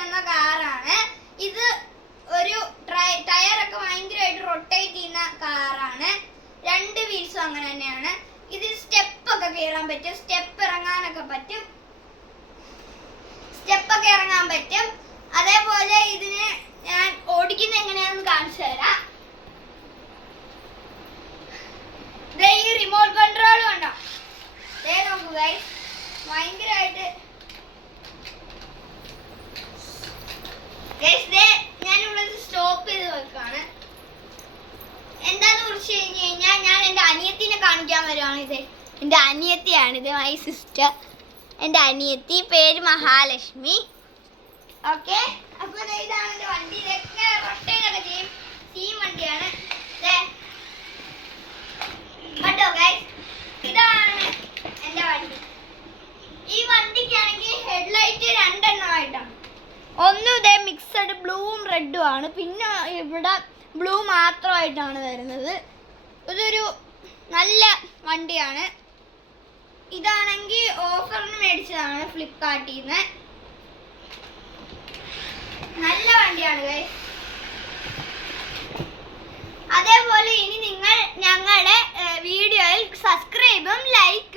തന്ന കാറാണ് ഇത്. ഒരു ടയറൊക്കെ ഭയങ്കരമായിട്ട് റൊട്ടേറ്റ് ചെയ്യുന്ന കാറാണ്. 2 വീൽസും അങ്ങനെ തന്നെയാണ്. ഇതിൽ സ്റ്റെപ്പൊക്കെ കയറാൻ പറ്റും, സ്റ്റെപ്പ് ഇറങ്ങാനൊക്കെ പറ്റും, സ്റ്റെപ്പൊക്കെ ഇറങ്ങാൻ പറ്റും. അതേപോലെ ഇതിന് ഞാൻ ഓടിക്കുന്ന എങ്ങനെയാണെന്ന് കാണിച്ചു തരാം. ഈ റിമോട്ട് കൺട്രോളും ഉണ്ടോ? നോക്കൂ ഗൈസ്, ഭയങ്കരമായിട്ട് ഞാനിവിടെ സ്റ്റോപ്പ് ചെയ്ത് വെക്കാണ്. എന്താന്ന് കുറിച്ച് കഴിഞ്ഞ് കഴിഞ്ഞാൽ ഞാൻ എൻ്റെ അനിയത്തിനെ കാണിക്കാൻ വരുവാണ്. ഇത് എൻ്റെ അനിയത്തിയാണിത്, മൈ സിസ്റ്റർ. എൻ്റെ അനിയത്തി പേര് മഹാലക്ഷ്മി. ഓക്കെ, അപ്പൊ ഇതാണ് എൻ്റെ വണ്ടി. ഇതൊക്കെ റൊട്ടേറ്റൊക്കെ ചെയ്യും. സെയിം വണ്ടിയാണ് കേട്ടോ ഗൈസ്. ഇതാണ് എൻ്റെ വണ്ടി. ഈ വണ്ടിക്കാണെങ്കിൽ ഹെഡ്ലൈറ്റ് 2 എണ്ണമായിട്ടാണ്. ഒന്നും ഇതേ മിക്സഡ് ബ്ലൂവും റെഡും ആണ്. പിന്നെ ഇവിടെ ബ്ലൂ മാത്രമായിട്ടാണ് വരുന്നത്. ഇതൊരു നല്ല വണ്ടിയാണ്. ഇതാണെങ്കിൽ ഓഫറിന് മേടിച്ചതാണ് ഫ്ലിപ്കാർട്ടിൽ നിന്ന്. നല്ല വണ്ടിയാണ് ഗൈസ്. അതേപോലെ ഇനി നിങ്ങൾ ഞങ്ങളുടെ വീഡിയോയിൽ സബ്സ്ക്രൈബും ലൈക്ക്